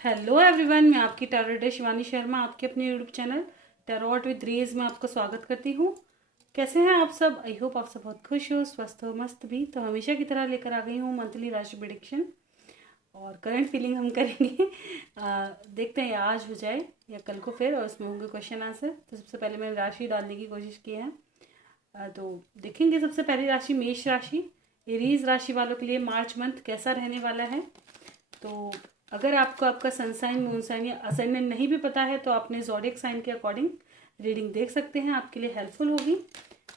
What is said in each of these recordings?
Hello everyone, मैं आपकी tarot Shivani Sharma आपके अपने यूट्यूब चैनल टैरोट विद रेज में आपका स्वागत करती हूँ। कैसे हैं आप सब? आई होप आप सब बहुत खुश हो, स्वस्थ हो, मस्त भी। तो हमेशा की तरह लेकर आ गई हूँ मंथली राशि प्रेडिक्शन और करंट फीलिंग हम करेंगे। देखते हैं आज हो जाए या कल को फिर, और उसमें होंगे क्वेश्चन आंसर। तो सबसे पहले मैंने राशि डालने की कोशिश की है। तो देखेंगे सबसे पहली राशि मेष राशि। एरीज राशि वालों के लिए मार्च मंथ कैसा रहने वाला है। तो अगर आपको आपका सन साइन, मून साइन या असेंडेंट नहीं भी पता है तो आपने ज़ोडिएक साइन के अकॉर्डिंग रीडिंग देख सकते हैं, आपके लिए हेल्पफुल होगी।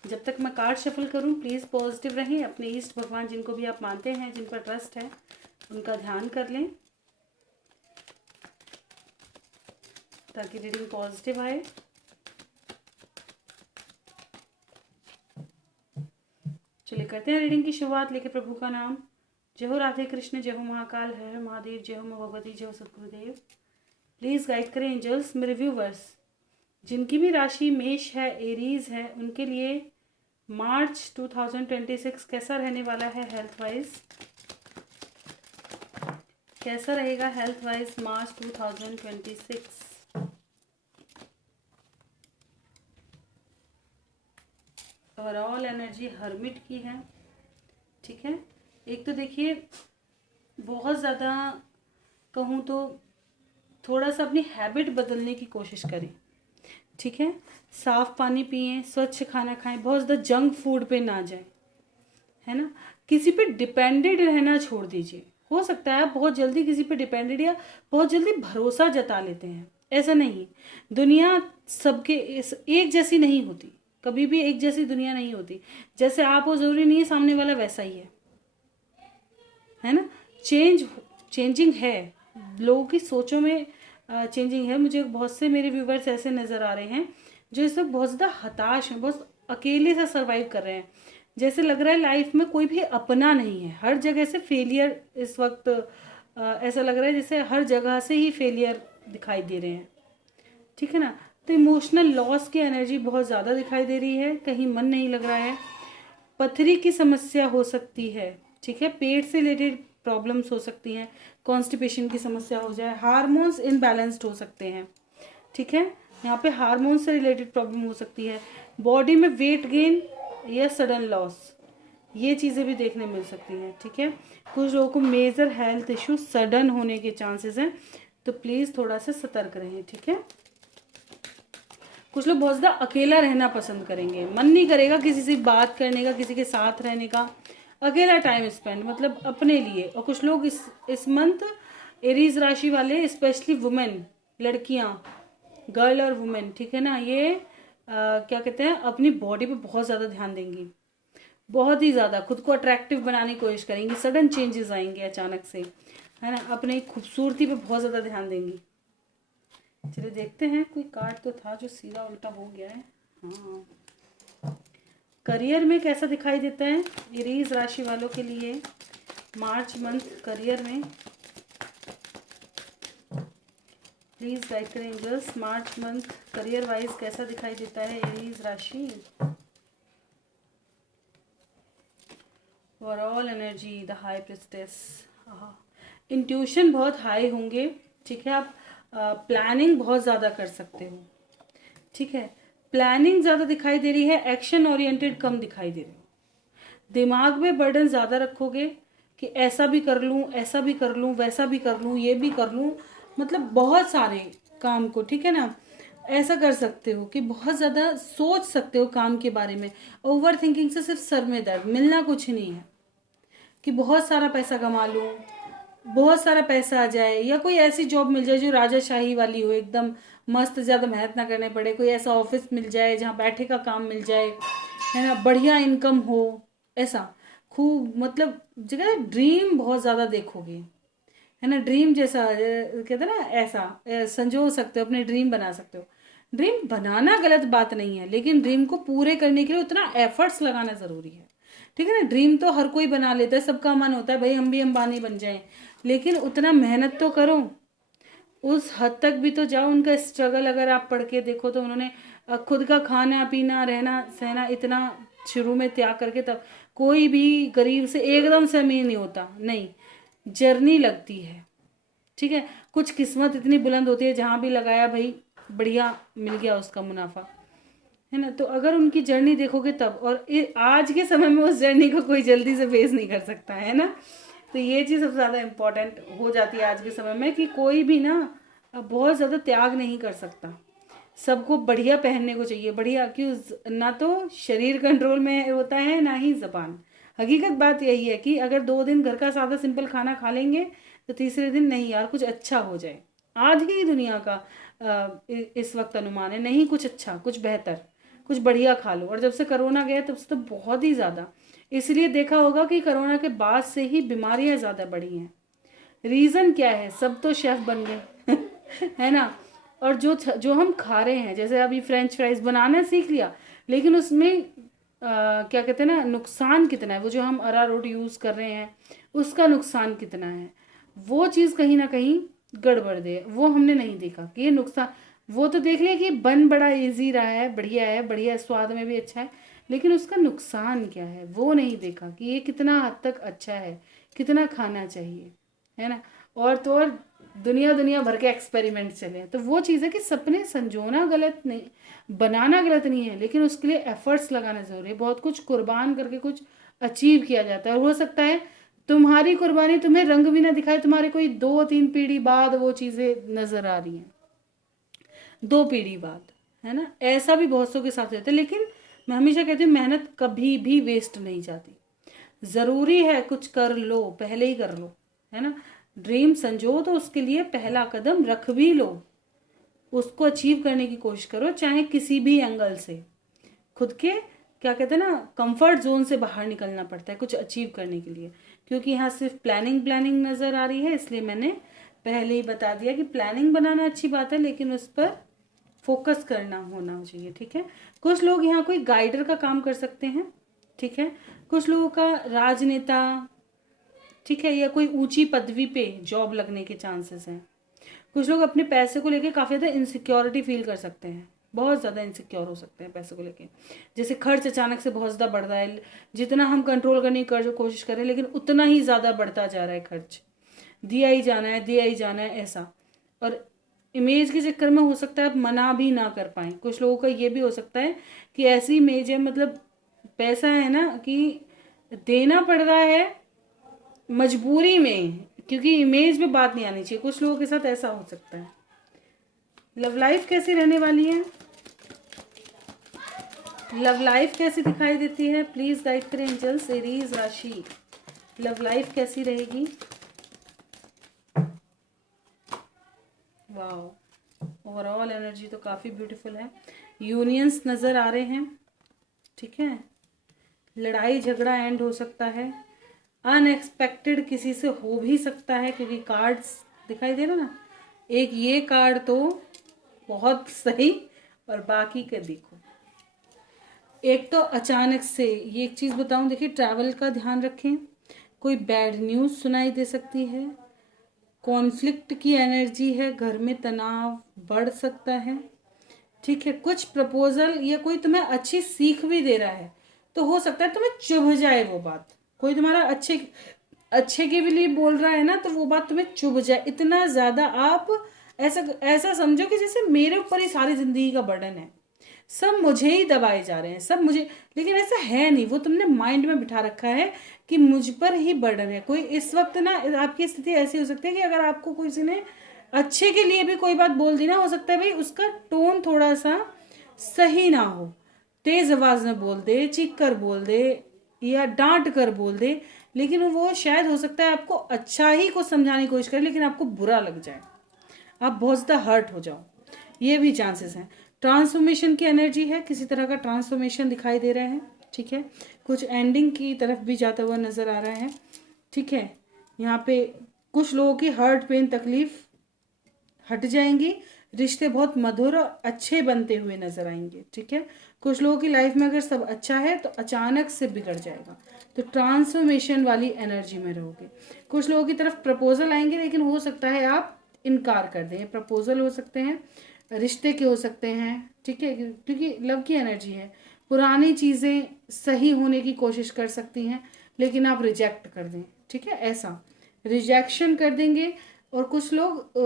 जब तक मैं कार्ड शफल करूं प्लीज़ पॉजिटिव रहें, अपने ईष्ट भगवान जिनको भी आप मानते हैं, जिन पर ट्रस्ट है, उनका ध्यान कर लें ताकि रीडिंग पॉजिटिव आए। चलिए करते हैं रीडिंग की शुरुआत। लेके प्रभु का नाम। जय हो राधे कृष्ण, जय हो महाकाल, हर हर महादेव, जय हो माँ भगवती, जय हो सतगुरुदेव। प्लीज़ गाइड करें एंजल्स। मेरे व्यूवर्स जिनकी भी राशि मेष है, एरीज है, उनके लिए मार्च 2026 कैसा रहने वाला है हेल्थ वाइज। कैसा रहेगा हेल्थ वाइज मार्च 2026। ओवरऑल एनर्जी हर्मिट की है। ठीक है, एक तो देखिए बहुत ज़्यादा कहूँ तो थोड़ा सा अपनी हैबिट बदलने की कोशिश करें। ठीक है, साफ पानी पिएं, स्वच्छ खाना खाएं, बहुत ज़्यादा जंक फूड पे ना जाएं, है ना। किसी पे डिपेंडेड रहना छोड़ दीजिए। हो सकता है आप बहुत जल्दी किसी पे डिपेंडेड या बहुत जल्दी भरोसा जता लेते हैं, ऐसा नहीं। दुनिया सबके एक जैसी नहीं होती, कभी भी एक जैसी दुनिया नहीं होती। जैसे आप हो जरूरी नहीं है सामने वाला वैसा ही है ना। चेंजिंग है, लोगों की सोचों में चेंजिंग है। मुझे बहुत से मेरे व्यूवर्स ऐसे नज़र आ रहे हैं जो इस वक्त बहुत ज़्यादा हताश हैं, बहुत अकेले से सर्वाइव कर रहे हैं। जैसे लग रहा है लाइफ में कोई भी अपना नहीं है, हर जगह से फेलियर इस वक्त। ऐसा लग रहा है जैसे हर जगह से ही फेलियर दिखाई दे रहे हैं। ठीक है ना। तो इमोशनल लॉस की एनर्जी बहुत ज़्यादा दिखाई दे रही है, कहीं मन नहीं लग रहा है। पथरी की समस्या हो सकती है। ठीक है, पेट से रिलेटेड प्रॉब्लम्स हो सकती हैं, कॉन्स्टिपेशन की समस्या हो जाए, हार्मोन्स इनबैलेंस्ड हो सकते हैं। ठीक है, यहाँ पे हार्मोन्स से रिलेटेड प्रॉब्लम हो सकती है। बॉडी में वेट गेन या सडन लॉस, ये चीज़ें भी देखने मिल सकती हैं। ठीक है, कुछ लोगों को मेजर हेल्थ इश्यू सडन होने के चांसेस हैं, तो प्लीज़ थोड़ा सा सतर्क रहें। ठीक है, कुछ लोग बहुत ज़्यादा अकेला रहना पसंद करेंगे, मन नहीं करेगा किसी से बात करने का, किसी के साथ रहने का, अकेला टाइम स्पेंड मतलब अपने लिए। और कुछ लोग इस मंथ एरीज राशि वाले, स्पेशली वुमेन, लड़कियां, गर्ल और वुमेन, ठीक है ना, ये क्या कहते हैं, अपनी बॉडी पे बहुत ज़्यादा ध्यान देंगी, बहुत ही ज़्यादा खुद को अट्रैक्टिव बनाने की कोशिश करेंगी। सडन चेंजेस आएंगे अचानक से, है ना, अपनी खूबसूरती पे बहुत ज़्यादा ध्यान देंगी। चलिए देखते हैं, कोई कार्ड तो था जो सीधा उल्टा हो गया है। हाँ, करियर में कैसा दिखाई देता है एरीज राशि वालों के लिए मार्च मंथ करियर में। प्लीज गाइड करें angels, March month career wise कैसा दिखाई देता है एरीज राशि। Overall energy the high priestess. Intuition बहुत हाई होंगे। ठीक है, आप प्लानिंग बहुत ज़्यादा कर सकते हो। ठीक है, प्लानिंग ज़्यादा दिखाई दे रही है, एक्शन ओरिएंटेड कम दिखाई दे रही है। दिमाग में बर्डन ज़्यादा रखोगे कि ऐसा भी कर लूँ, ऐसा भी कर लूँ, वैसा भी कर लूँ, ये भी कर लूँ, मतलब बहुत सारे काम को, ठीक है ना, ऐसा कर सकते हो कि बहुत ज़्यादा सोच सकते हो काम के बारे में। ओवर थिंकिंग से सिर्फ सर में दर्द, मिलना कुछ नहीं है। कि बहुत सारा पैसा कमा लूँ, बहुत सारा पैसा आ जाए, या कोई ऐसी जॉब मिल जाए जो राजाशाही वाली हो, एकदम मस्त, ज़्यादा मेहनत ना करने पड़े, कोई ऐसा ऑफिस मिल जाए जहाँ बैठे का काम मिल जाए, है ना, बढ़िया इनकम हो, ऐसा खूब, मतलब जगह ड्रीम बहुत ज़्यादा देखोगे, है ना, ड्रीम जैसा कहते हैं ना, ऐसा संजो सकते हो, अपने ड्रीम बना सकते हो। ड्रीम बनाना गलत बात नहीं है, लेकिन ड्रीम को पूरे करने के लिए उतना एफर्ट्स लगाना ज़रूरी है। ठीक है ना, ड्रीम तो हर कोई बना लेता है, सबका मन होता है भाई हम भी अंबानी बन जाएं, लेकिन उतना मेहनत तो करो, उस हद तक भी तो जाओ। उनका स्ट्रगल अगर आप पढ़ के देखो तो उन्होंने खुद का खाना पीना रहना सहना इतना शुरू में त्याग करके, तब कोई भी गरीब से एकदम से अमीर नहीं होता, नहीं, जर्नी लगती है। ठीक है। कुछ किस्मत इतनी बुलंद होती है जहाँ भी लगाया भाई बढ़िया मिल गया उसका मुनाफा, है ना। तो अगर उनकी जर्नी देखोगे तब, और आज के समय में उस जर्नी को कोई जल्दी से फेस नहीं कर सकता है ना। तो ये चीज़ सबसे ज़्यादा इम्पोर्टेंट हो जाती है आज के समय में कि कोई भी ना बहुत ज़्यादा त्याग नहीं कर सकता। सबको बढ़िया पहनने को चाहिए, बढ़िया, क्यों ना तो शरीर कंट्रोल में होता है ना ही जबान। हकीकत बात यही है कि अगर 2 दिन घर का सादा सिंपल खाना खा लेंगे तो तीसरे दिन नहीं यार कुछ अच्छा हो जाए। आज की दुनिया का इस वक्त अनुमान है, नहीं कुछ अच्छा, कुछ बेहतर, कुछ बढ़िया खा लो। और जब से कोरोना गया तब से तो बहुत ही ज़्यादा, इसलिए देखा होगा कि कोरोना के बाद से ही बीमारियां ज़्यादा बढ़ी हैं। रीज़न क्या है? सब तो शेफ़ बन गए है ना। और जो हम खा रहे हैं, जैसे अभी फ्रेंच फ्राइज बनाना सीख लिया, लेकिन उसमें क्या कहते हैं ना, नुकसान कितना है। वो जो हम अरारोट यूज़ कर रहे हैं उसका नुकसान कितना है, वो चीज़ कहीं ना कहीं गड़बड़ दे, वो हमने नहीं देखा कि ये नुकसान। वो तो देख लिया कि बन बड़ा इजी रहा है, बढ़िया है, स्वाद में भी अच्छा है, लेकिन उसका नुकसान क्या है वो नहीं देखा कि ये कितना हद तक अच्छा है, कितना खाना चाहिए, है ना। और तो और दुनिया भर के एक्सपेरिमेंट चले हैं। तो वो चीज़ है कि सपने संजोना गलत नहीं, बनाना गलत नहीं है, लेकिन उसके लिए एफर्ट्स लगाना ज़रूरी है। बहुत कुछ कुर्बान करके कुछ अचीव किया जाता है, और हो सकता है तुम्हारी कुर्बानी तुम्हें रंग भी ना दिखाए, तुम्हारे कोई 2-3 पीढ़ी बाद वो चीज़ें नज़र आ रही हैं, 2 पीढ़ी बाद, है ना। ऐसा भी बहुत सौ के साथ होता है। लेकिन मैं हमेशा कहती हूँ मेहनत कभी भी वेस्ट नहीं जाती। ज़रूरी है कुछ कर लो, पहले ही कर लो, है ना। ड्रीम संजो तो उसके लिए पहला कदम रख भी लो, उसको अचीव करने की कोशिश करो, चाहे किसी भी एंगल से। खुद के क्या कहते हैं ना, कंफर्ट जोन से बाहर निकलना पड़ता है कुछ अचीव करने के लिए। क्योंकि यहाँ सिर्फ प्लानिंग नज़र आ रही है, इसलिए मैंने पहले ही बता दिया कि प्लानिंग बनाना अच्छी बात है, लेकिन उस पर फोकस करना होना चाहिए, ठीक है। कुछ लोग यहाँ कोई गाइडर का काम कर सकते हैं, ठीक है। कुछ लोगों का राजनेता, ठीक है, या कोई ऊंची पदवी पे जॉब लगने के चांसेस हैं। कुछ लोग अपने पैसे को लेके काफ़ी ज़्यादा इनसिक्योरिटी फील कर सकते हैं, बहुत ज़्यादा इनसिक्योर हो सकते हैं पैसे को लेके। जैसे खर्च अचानक से बहुत ज़्यादा बढ़ रहा है, जितना हम कंट्रोल करने की कोशिश करें लेकिन उतना ही ज़्यादा बढ़ता जा रहा है खर्च, दिया ही जाना है ऐसा। और इमेज के चक्कर में हो सकता है आप मना भी ना कर पाएँ। कुछ लोगों का ये भी हो सकता है कि ऐसी इमेज है, मतलब पैसा है ना कि देना पड़ रहा है मजबूरी में, क्योंकि इमेज में बात नहीं आनी चाहिए। कुछ लोगों के साथ ऐसा हो सकता है। लव लाइफ कैसी रहने वाली है? लव लाइफ कैसी दिखाई देती है? प्लीज गाइड करें एंजल्स। एरीज राशि, लव लाइफ कैसी रहेगी? वाओ, ओवरऑल एनर्जी तो काफ़ी ब्यूटीफुल है। यूनियंस नज़र आ रहे हैं, ठीक है। लड़ाई झगड़ा एंड हो सकता है, अनएक्सपेक्टेड किसी से हो भी सकता है, क्योंकि कार्ड्स दिखाई दे रहा ना। एक ये कार्ड तो बहुत सही, और बाकी के देखो। एक तो अचानक से, ये एक चीज़ बताऊं, देखिए ट्रैवल का ध्यान रखें, कोई बैड न्यूज़ सुनाई दे सकती है, कॉन्फ्लिक्ट की एनर्जी है, घर में तनाव बढ़ सकता है, ठीक है। कुछ प्रपोजल या कोई तुम्हें अच्छी सीख भी दे रहा है, तो हो सकता है तुम्हें चुभ जाए वो बात। कोई तुम्हारा अच्छे के भी लिए बोल रहा है ना, तो वो बात तुम्हें चुभ जाए इतना ज़्यादा। आप ऐसा ऐसा समझो कि जैसे मेरे ऊपर ही सारी ज़िंदगी का बर्डन है, सब मुझे ही दबाए जा रहे हैं, सब मुझे। लेकिन ऐसा है नहीं, वो तुमने माइंड में बिठा रखा है कि मुझ पर ही बर्डन है। कोई इस वक्त ना, आपकी स्थिति ऐसी हो सकती है कि अगर आपको किसी ने अच्छे के लिए भी कोई बात बोल दी ना, हो सकता है भाई उसका टोन थोड़ा सा सही ना हो, तेज आवाज में बोल दे, चीख कर बोल दे, या डांट कर बोल दे, लेकिन वो शायद हो सकता है आपको अच्छा ही को समझाने की कोशिश करे, लेकिन आपको बुरा लग जाए, आप बहुत ज़्यादा हर्ट हो जाओ, ये भी चांसेस हैं। ट्रांसफॉर्मेशन की एनर्जी है, किसी तरह का ट्रांसफॉर्मेशन दिखाई दे रहा है, ठीक है। कुछ एंडिंग की तरफ भी जाता हुआ नज़र आ रहा है, ठीक है। यहाँ पे कुछ लोगों की हर्ट पेन तकलीफ हट जाएंगी, रिश्ते बहुत मधुर और अच्छे बनते हुए नजर आएंगे, ठीक है। कुछ लोगों की लाइफ में अगर सब अच्छा है तो अचानक से बिगड़ जाएगा, तो ट्रांसफॉर्मेशन वाली एनर्जी में रहोगे। कुछ लोगों की तरफ प्रपोजल आएंगे, लेकिन हो सकता है आप इनकार कर दें। प्रपोजल हो सकते हैं, रिश्ते के हो सकते हैं, ठीक है, क्योंकि लव की एनर्जी है। पुरानी चीज़ें सही होने की कोशिश कर सकती हैं, लेकिन आप रिजेक्ट कर दें, ठीक है। ऐसा रिजेक्शन कर देंगे, और कुछ लोग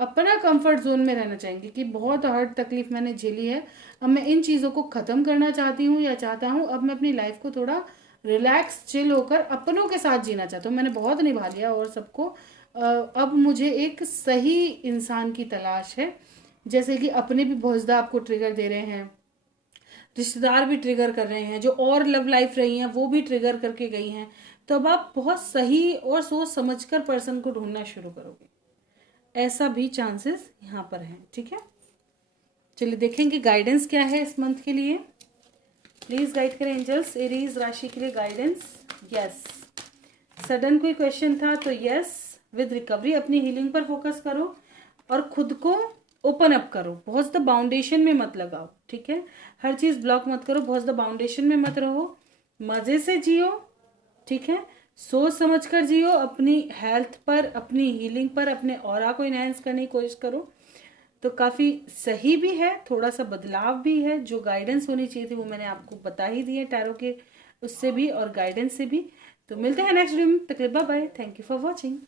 अपना कंफर्ट जोन में रहना चाहेंगे कि बहुत हर्ट तकलीफ मैंने झेली है, अब मैं इन चीज़ों को ख़त्म करना चाहती हूँ या चाहता हूँ अब मैं अपनी लाइफ को थोड़ा रिलैक्स चिल होकर अपनों के साथ जीना चाहता हूँ, मैंने बहुत निभा लिया और सबको, अब मुझे एक सही इंसान की तलाश है। जैसे कि अपने भी बहुत ज़्यादा आपको ट्रिगर दे रहे हैं, रिश्तेदार भी ट्रिगर कर रहे हैं, जो और लव लाइफ रही हैं वो भी ट्रिगर करके गई हैं, तो अब आप बहुत सही और सोच समझकर पर्सन को ढूंढना शुरू करोगे, ऐसा भी चांसेस यहाँ पर हैं। ठीक है, चलिए देखेंगे गाइडेंस क्या है इस मंथ के लिए। प्लीज गाइड करें एंजल्स एरीज राशि के लिए गाइडेंस। यस, सडन कोई क्वेश्चन था तो यस, विद रिकवरी अपनी हीलिंग पर फोकस करो और खुद को ओपन अप करो, बहुत ज़्यादा बाउंडेशन में मत लगाओ। ठीक है, हर चीज़ ब्लॉक मत करो, बहुत ज़्यादा बाउंडेशन में मत रहो, मज़े से जियो। ठीक है, सोच समझ कर जियो, अपनी हेल्थ पर, अपनी हीलिंग पर, अपने ऑरा को इनहेंस करने की कोशिश करो, तो काफ़ी सही भी है, थोड़ा सा बदलाव भी है। जो गाइडेंस होनी चाहिए थी वो मैंने आपको बता ही दी है टैरो के उससे भी और गाइडेंस से भी। तो मिलते हैं नेक्स्ट वीडियो में, तक bye bye, thank you for watching.